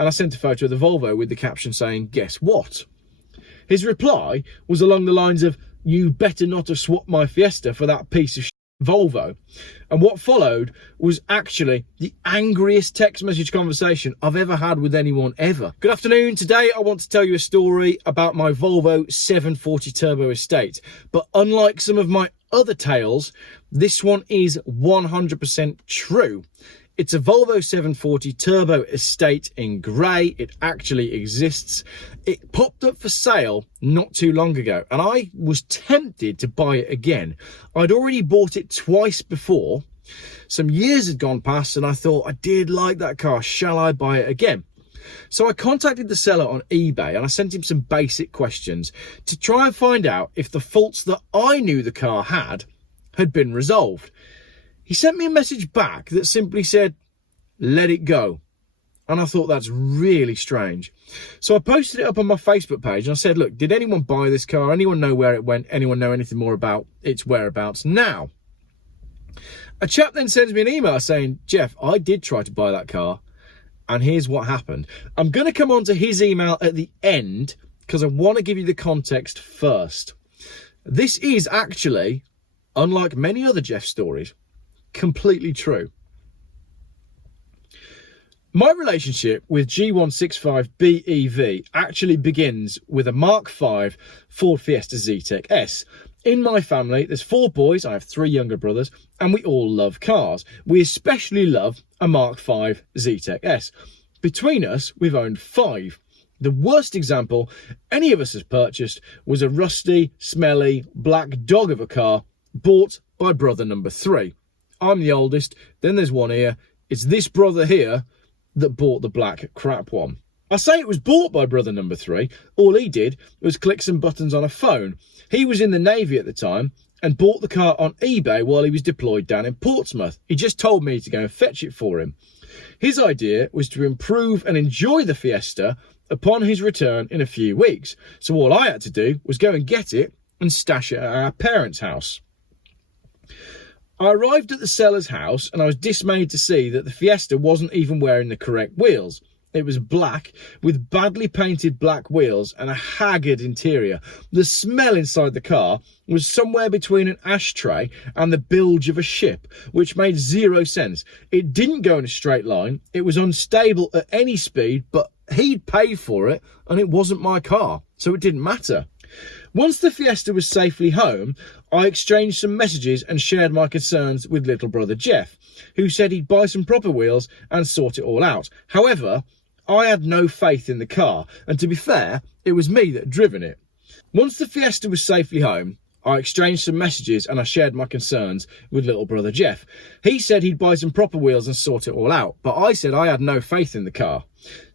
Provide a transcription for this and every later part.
and I sent a photo of the Volvo with the caption saying, "Guess what?" His reply was along the lines of, "You better not have swapped my Fiesta for that piece of Volvo." And what followed was actually the angriest text message conversation I've ever had with anyone ever. Good afternoon. Today I want to tell you a story about my Volvo 740 Turbo Estate. But unlike some of my other tales, this one is 100% true. It's a Volvo 740 Turbo Estate in grey. It actually exists. It popped up for sale not too long ago, and I was tempted to buy it again. I'd already bought it twice before. Some years had gone past, and I thought, I did like that car. Shall I buy it again? So I contacted the seller on eBay, and I sent him some basic questions to try and find out if the faults that I knew the car had been resolved. He sent me a message back that simply said, "Let it go." And I thought, that's really strange. So I posted it up on my Facebook page and I said, look, did anyone buy this car? Anyone know where it went? Anyone know anything more about its whereabouts? Now, a chap then sends me an email saying, "Geoff, I did try to buy that car, and here's what happened." I'm going to come on to his email at the end because I want to give you the context first. This is actually, unlike many other Geoff stories, completely true. My relationship with G165 BEV actually begins with a Mark V Ford Fiesta Zetec S. In my family, there's 4 boys, I have 3 younger brothers, and we all love cars. We especially love a Mark V Zetec S. Between us, we've owned 5. The worst example any of us has purchased was a rusty, smelly, black dog of a car bought by brother number 3. I'm the oldest, then there's one here. It's this brother here that bought the black crap one. I say it was bought by brother number 3. All he did was click some buttons on a phone. He was in the Navy at the time and bought the car on eBay while he was deployed down in Portsmouth. He just told me to go and fetch it for him. His idea was to improve and enjoy the Fiesta upon his return in a few weeks. So all I had to do was go and get it and stash it at our parents' house. I arrived at the seller's house and I was dismayed to see that the Fiesta wasn't even wearing the correct wheels. It was black with badly painted black wheels and a haggard interior. The smell inside the car was somewhere between an ashtray and the bilge of a ship, which made 0 sense. It didn't go in a straight line. It was unstable at any speed, but he'd paid for it and it wasn't my car, so it didn't matter. Once the Fiesta was safely home, I exchanged some messages and shared my concerns with little brother Geoff, who said he'd buy some proper wheels and sort it all out. However, I had no faith in the car, and to be fair, it was me that had driven it. Once the Fiesta was safely home, I exchanged some messages and I shared my concerns with little brother Geoff. He said he'd buy some proper wheels and sort it all out, but I said I had no faith in the car.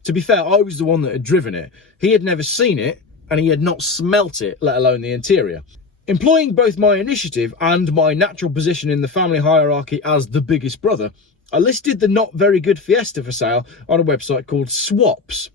To be fair, I was the one that had driven it. He had never seen it, and he had not smelt it, let alone the interior. Employing both my initiative and my natural position in the family hierarchy as the biggest brother, I listed the not very good Fiesta for sale on a website called Swaps.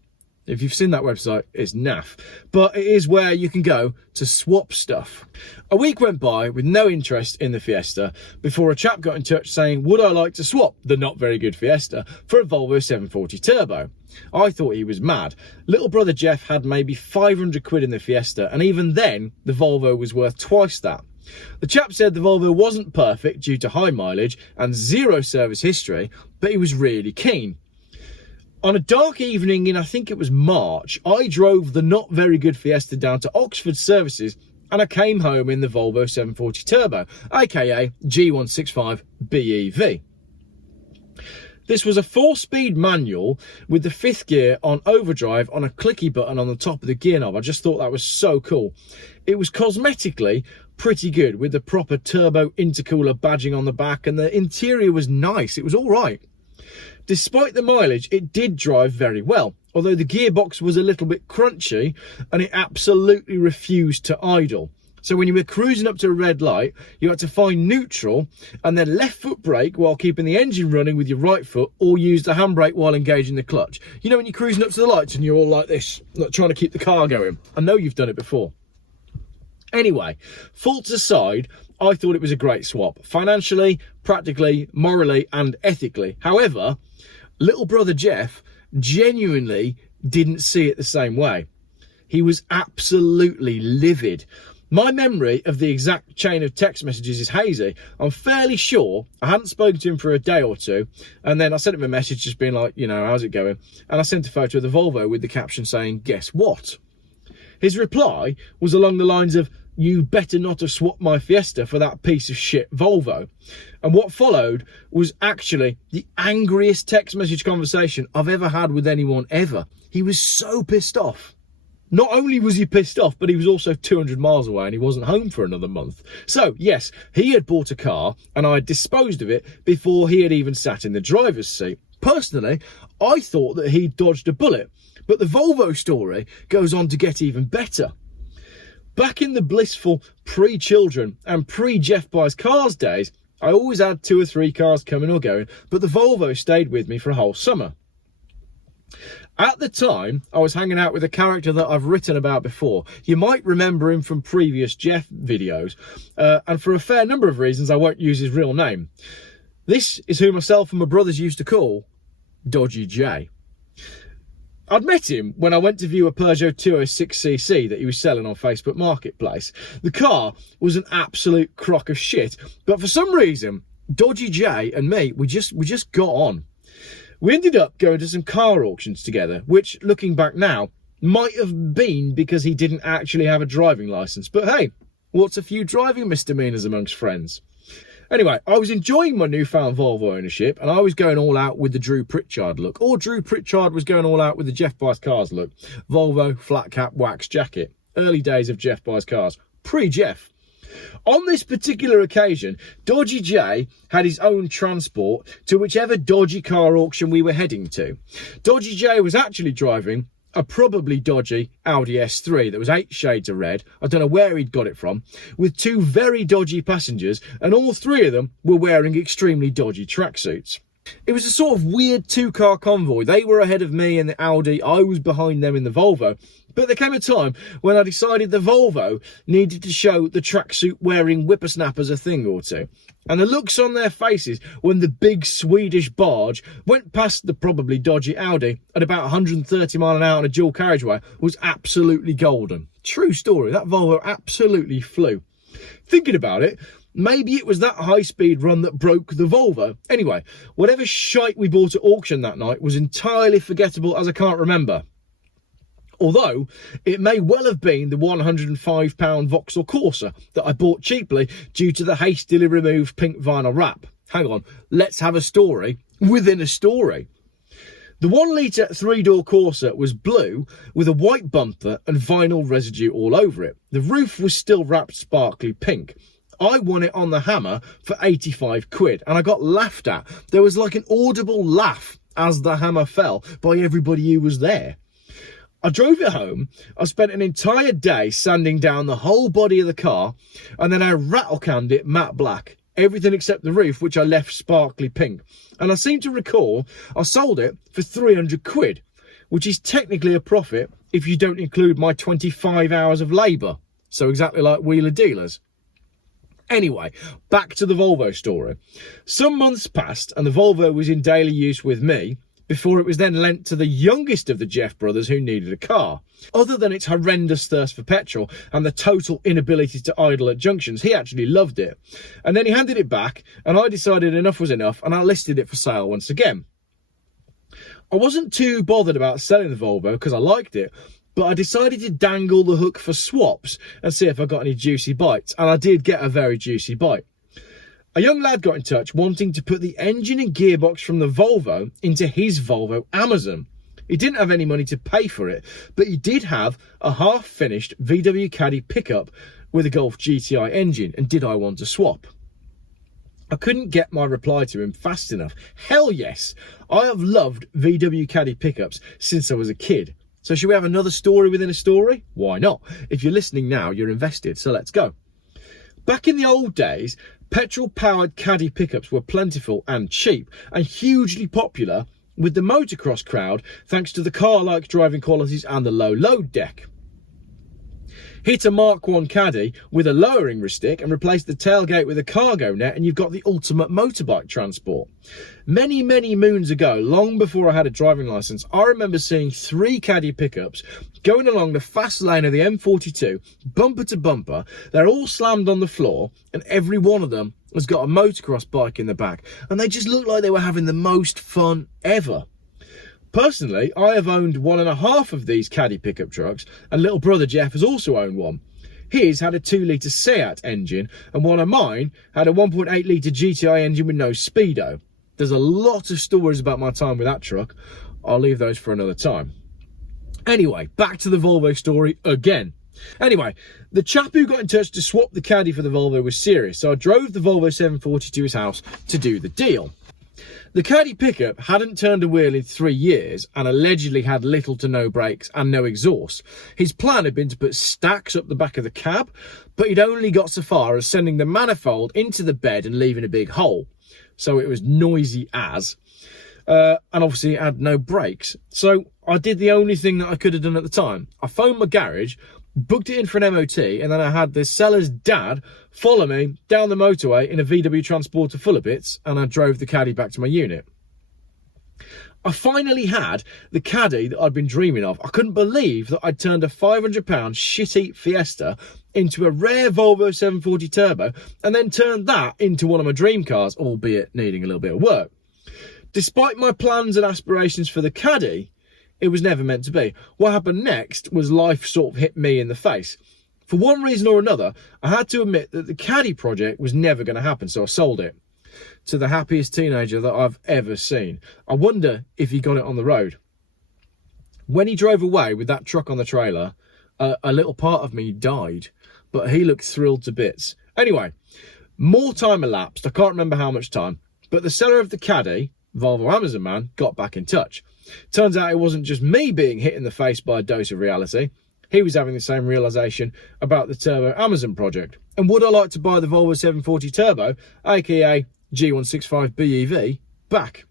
If you've seen that website, it's naff, but it is where you can go to swap stuff. A week went by with no interest in the Fiesta before a chap got in touch saying, would I like to swap the not very good Fiesta for a Volvo 740 Turbo? I thought he was mad. Little brother Geoff had maybe 500 quid in the Fiesta, and even then the Volvo was worth twice that. The chap said the Volvo wasn't perfect due to high mileage and 0 service history, but he was really keen. On a dark evening in, I think it was March, I drove the not very good Fiesta down to Oxford services and I came home in the Volvo 740 Turbo, aka G165 BEV. This was a 4-speed manual with the 5th gear on overdrive on a clicky button on the top of the gear knob. I just thought that was so cool. It was cosmetically pretty good with the proper turbo intercooler badging on the back, and the interior was nice. It was all right. Despite the mileage, it did drive very well, although the gearbox was a little bit crunchy and it absolutely refused to idle. So when you were cruising up to a red light, you had to find neutral and then left foot brake while keeping the engine running with your right foot, or use the handbrake while engaging the clutch. You know, when you're cruising up to the lights and you're all like this, like trying to keep the car going. I know you've done it before. Anyway, faults aside, I thought it was a great swap, financially, practically, morally and ethically. However, little brother Geoff genuinely didn't see it the same way. He was absolutely livid. My memory of the exact chain of text messages is hazy. I'm fairly sure I hadn't spoken to him for a day or two, and then I sent him a message just being like, you know, how's it going? And I sent a photo of the Volvo with the caption saying, guess what? His reply was along the lines of, you better not have swapped my Fiesta for that piece of shit Volvo. And what followed was actually the angriest text message conversation I've ever had with anyone ever. He was so pissed off. Not only was he pissed off, but he was also 200 miles away and he wasn't home for another month. So, yes, he had bought a car and I had disposed of it before he had even sat in the driver's seat. Personally, I thought that he'd dodged a bullet, but the Volvo story goes on to get even better. Back in the blissful pre-children and pre-Geoff buys cars days, I always had 2 or 3 cars coming or going, but the Volvo stayed with me for a whole summer. At the time, I was hanging out with a character that I've written about before. You might remember him from previous Geoff videos, and for a fair number of reasons, I won't use his real name. This is who myself and my brothers used to call Dodgy J. I'd met him when I went to view a Peugeot 206cc that he was selling on Facebook Marketplace. The car was an absolute crock of shit, but for some reason, Dodgy J and me, we just got on. We ended up going to some car auctions together, which, looking back now, might have been because he didn't actually have a driving licence. But hey, what's a few driving misdemeanours amongst friends? Anyway, I was enjoying my newfound Volvo ownership, and I was going all out with the Drew Pritchard look. Or Drew Pritchard was going all out with the Geoff Buys Cars look. Volvo, flat cap, wax jacket. Early days of Geoff Buys Cars. Pre-Geoff. On this particular occasion, Dodgy J had his own transport to whichever dodgy car auction we were heading to. Dodgy J was actually driving a probably dodgy Audi S3 that was 8 shades of red. I don't know where he'd got it from, with 2 very dodgy passengers, and all 3 of them were wearing extremely dodgy tracksuits. It was a sort of weird 2-car convoy. They were ahead of me in the Audi, I was behind them in the Volvo. But there came a time when I decided the Volvo needed to show the tracksuit wearing whippersnappers a thing or two. And the looks on their faces when the big Swedish barge went past the probably dodgy Audi at about 130 miles an hour on a dual carriageway was absolutely golden. True story, that Volvo absolutely flew. Thinking about it, maybe it was that high-speed run that broke the Volvo. Anyway, whatever shite we bought at auction that night was entirely forgettable as I can't remember. Although, it may well have been the £105 Vauxhall Corsa that I bought cheaply due to the hastily removed pink vinyl wrap. Hang on, let's have a story within a story. The 1 litre 3-door Corsa was blue with a white bumper and vinyl residue all over it. The roof was still wrapped sparkly pink. I won it on the hammer for 85 quid and I got laughed at. There was like an audible laugh as the hammer fell by everybody who was there. I drove it home. I spent an entire day sanding down the whole body of the car, and then I rattle-canned it matte black. Everything except the roof, which I left sparkly pink. And I seem to recall I sold it for 300 quid, which is technically a profit if you don't include my 25 hours of labour. So exactly like wheeler dealers. Anyway, back to the Volvo story. Some months passed and the Volvo was in daily use with me, before it was then lent to the youngest of the Geoff brothers who needed a car. Other than its horrendous thirst for petrol and the total inability to idle at junctions, he actually loved it. And then he handed it back, and I decided enough was enough, and I listed it for sale once again. I wasn't too bothered about selling the Volvo because I liked it, but I decided to dangle the hook for swaps and see if I got any juicy bites, and I did get a very juicy bite. A young lad got in touch wanting to put the engine and gearbox from the Volvo into his Volvo Amazon. He didn't have any money to pay for it, but he did have a half-finished VW Caddy pickup with a Golf GTI engine, and did I want to swap? I couldn't get my reply to him fast enough. Hell yes, I have loved VW Caddy pickups since I was a kid. So should we have another story within a story? Why not? If you're listening now, you're invested, so let's go. Back in the old days, petrol-powered Caddy pickups were plentiful and cheap, and hugely popular with the motocross crowd thanks to the car-like driving qualities and the low load deck. Hit a Mark 1 Caddy with a lowering stick and replace the tailgate with a cargo net, and you've got the ultimate motorbike transport. Many, many moons ago, long before I had a driving licence, I remember seeing 3 Caddy pickups going along the fast lane of the M42, bumper to bumper. They're all slammed on the floor, and every one of them has got a motocross bike in the back, and they just looked like they were having the most fun ever. Personally, I have owned 1.5 of these Caddy pickup trucks, and little brother Geoff has also owned one. His had a 2-litre Seat engine, and one of mine had a 1.8-litre GTI engine with no speedo. There's a lot of stories about my time with that truck. I'll leave those for another time. Anyway, back to the Volvo story again. Anyway, the chap who got in touch to swap the Caddy for the Volvo was serious, so I drove the Volvo 740 to his house to do the deal. The Caddy pickup hadn't turned a wheel in 3 years and allegedly had little to no brakes and no exhaust. His plan had been to put stacks up the back of the cab, but he'd only got so far as sending the manifold into the bed and leaving a big hole. So it was noisy as. And obviously it had no brakes. So I did the only thing that I could have done at the time. I phoned my garage, booked it in for an MOT, and then I had the seller's dad follow me down the motorway in a VW Transporter full of bits, and I drove the Caddy back to my unit. I finally had the Caddy that I'd been dreaming of. I couldn't believe that I'd turned a £500 shitty Fiesta into a rare Volvo 740 Turbo, and then turned that into one of my dream cars, albeit needing a little bit of work. Despite my plans and aspirations for the Caddy, it was never meant to be. What happened next was life sort of hit me in the face. For one reason or another, I had to admit that the Caddy project was never going to happen, so I sold it to the happiest teenager that I've ever seen. I wonder if he got it on the road. When he drove away with that truck on the trailer, a little part of me died, but he looked thrilled to bits. Anyway, more time elapsed. I can't remember how much time, but the seller of the Caddy, Volvo Amazon man, got back in touch. Turns out it wasn't just me being hit in the face by a dose of reality. He was having the same realisation about the Turbo Amazon project. And would I like to buy the Volvo 740 Turbo, aka G165 BEV, back?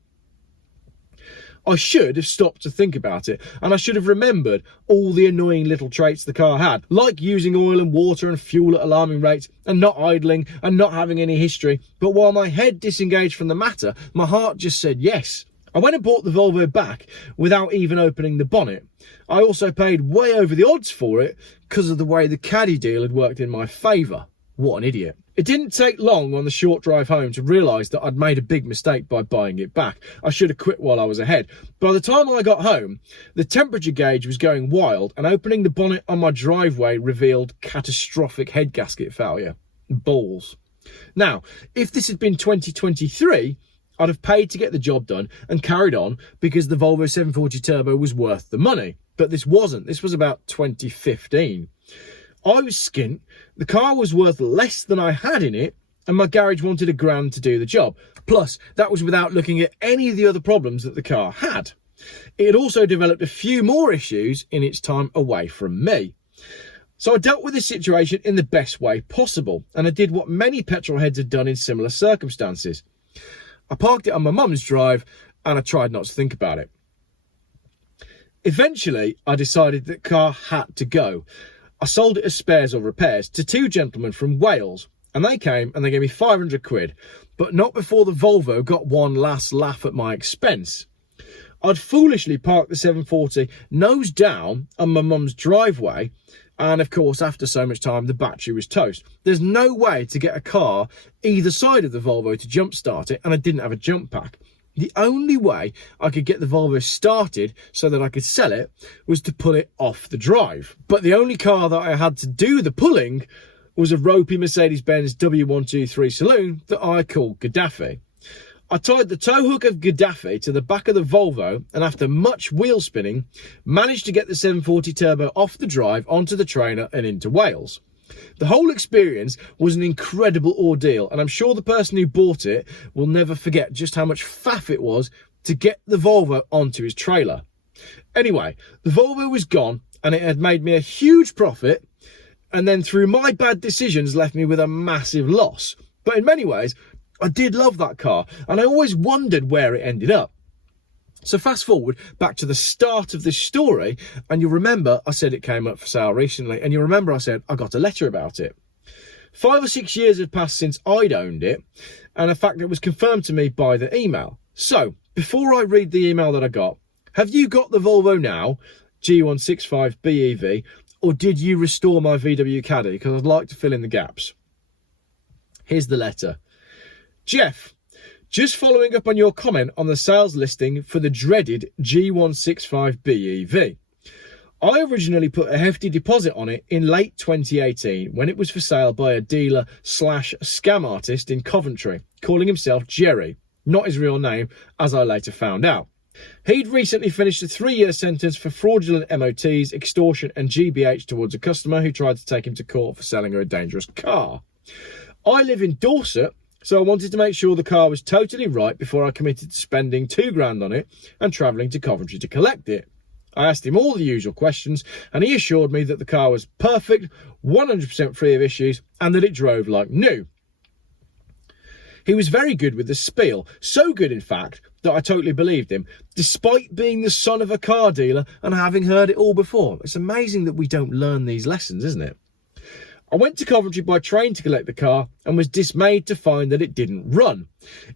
I should have stopped to think about it, and I should have remembered all the annoying little traits the car had, like using oil and water and fuel at alarming rates, and not idling, and not having any history. But while my head disengaged from the matter, my heart just said yes. I went and bought the Volvo back without even opening the bonnet. I also paid way over the odds for it because of the way the Caddy deal had worked in my favour. What an idiot. It didn't take long on the short drive home to realise that I'd made a big mistake by buying it back. I should have quit while I was ahead. By the time I got home, the temperature gauge was going wild, and opening the bonnet on my driveway revealed catastrophic head gasket failure. Balls. Now, if this had been 2023, I'd have paid to get the job done and carried on because the Volvo 740 Turbo was worth the money. But this wasn't. This was about 2015. I was skint, the car was worth less than I had in it, and my garage wanted £1,000 to do the job. Plus, that was without looking at any of the other problems that the car had. It had also developed a few more issues in its time away from me. So I dealt with this situation in the best way possible, and I did what many petrol heads had done in similar circumstances. I parked it on my mum's drive, and I tried not to think about it. Eventually, I decided that the car had to go. I sold it as spares or repairs to 2 gentlemen from Wales, and they came and they gave me £500, but not before the Volvo got one last laugh at my expense. I'd foolishly parked the 740 nose down on my mum's driveway, and of course, after so much time, the battery was toast. There's no way to get a car either side of the Volvo to jump start it, and I didn't have a jump pack. The only way I could get the Volvo started so that I could sell it was to pull it off the drive. But the only car that I had to do the pulling was a ropey Mercedes W123 saloon that I called Gaddafi. I tied the tow hook of Gaddafi to the back of the Volvo, and after much wheel spinning, managed to get the 740 Turbo off the drive onto the trailer and into Wales. The whole experience was an incredible ordeal, and I'm sure the person who bought it will never forget just how much faff it was to get the Volvo onto his trailer. Anyway, the Volvo was gone, and it had made me a huge profit, and then through my bad decisions left me with a massive loss. But in many ways, I did love that car, and I always wondered where it ended up. So fast forward back to the start of this story, and you'll remember I said it came up for sale recently, and you'll remember I said I got a letter about it. 5 or 6 years had passed since I'd owned it, and in fact it was confirmed to me by the email. So before I read the email that I got, have you got the Volvo now, G165 BEV, or did you restore my VW Caddy? Because I'd like to fill in the gaps. Here's the letter. Geoff, just following up on your comment on the sales listing for the dreaded G165 BEV. I originally put a hefty deposit on it in late 2018 when it was for sale by a dealer / scam artist in Coventry, calling himself Jerry, not his real name, as I later found out. He'd recently finished a 3-year sentence for fraudulent MOTs, extortion and GBH towards a customer who tried to take him to court for selling her a dangerous car. I live in Dorset, so I wanted to make sure the car was totally right before I committed to spending £2,000 on it and travelling to Coventry to collect it. I asked him all the usual questions and he assured me that the car was perfect, 100% free of issues, and that it drove like new. He was very good with the spiel, so good in fact that I totally believed him, despite being the son of a car dealer and having heard it all before. It's amazing that we don't learn these lessons, isn't it? I went to Coventry by train to collect the car and was dismayed to find that it didn't run.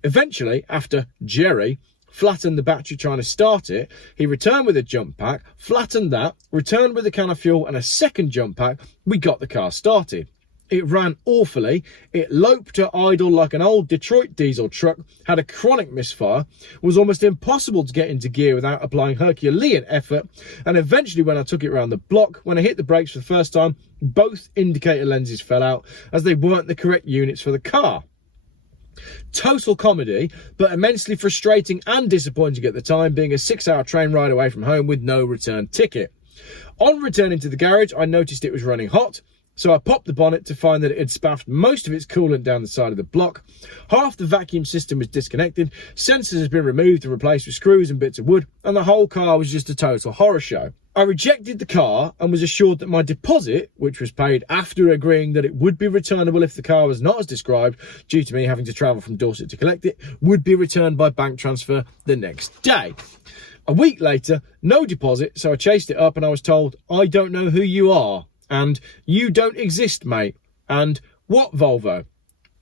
Eventually, after Jerry flattened the battery trying to start it, he returned with a jump pack, flattened that, returned with a can of fuel and a second jump pack. We got the car started. It ran awfully, it loped to idle like an old Detroit diesel truck, had a chronic misfire, was almost impossible to get into gear without applying Herculean effort, and eventually when I took it around the block, when I hit the brakes for the first time, both indicator lenses fell out as they weren't the correct units for the car. Total comedy, but immensely frustrating and disappointing at the time, being a 6-hour train ride away from home with no return ticket. On returning to the garage, I noticed it was running hot, so I popped the bonnet to find that it had spaffed most of its coolant down the side of the block. Half the vacuum system was disconnected, sensors had been removed and replaced with screws and bits of wood, and the whole car was just a total horror show. I rejected the car and was assured that my deposit, which was paid after agreeing that it would be returnable if the car was not as described, due to me having to travel from Dorset to collect it, would be returned by bank transfer the next day. A week later, no deposit, so I chased it up and I was told, I don't know who you are, and you don't exist, mate, and what Volvo?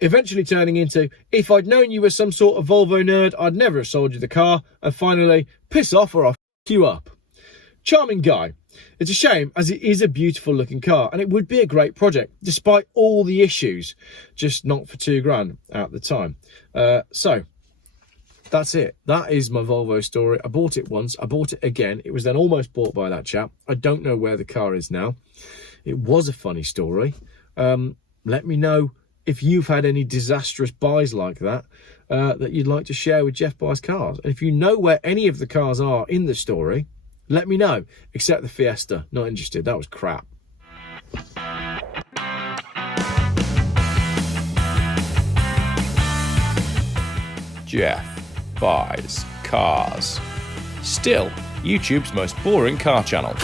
Eventually turning into, if I'd known you were some sort of Volvo nerd, I'd never have sold you the car, and finally, piss off or I'll f you up. Charming guy. It's a shame, as it is a beautiful looking car and it would be a great project despite all the issues, just not for £2,000 at the time. So that's it. That is my Volvo story. I bought it once, I bought it again. It was then almost bought by that chap. I don't know where the car is now. It was a funny story. Let me know if you've had any disastrous buys like that that you'd like to share with Geoff Buys Cars. And if you know where any of the cars are in the story, let me know, except the Fiesta. Not interested, that was crap. Geoff Buys Cars. Still YouTube's most boring car channel.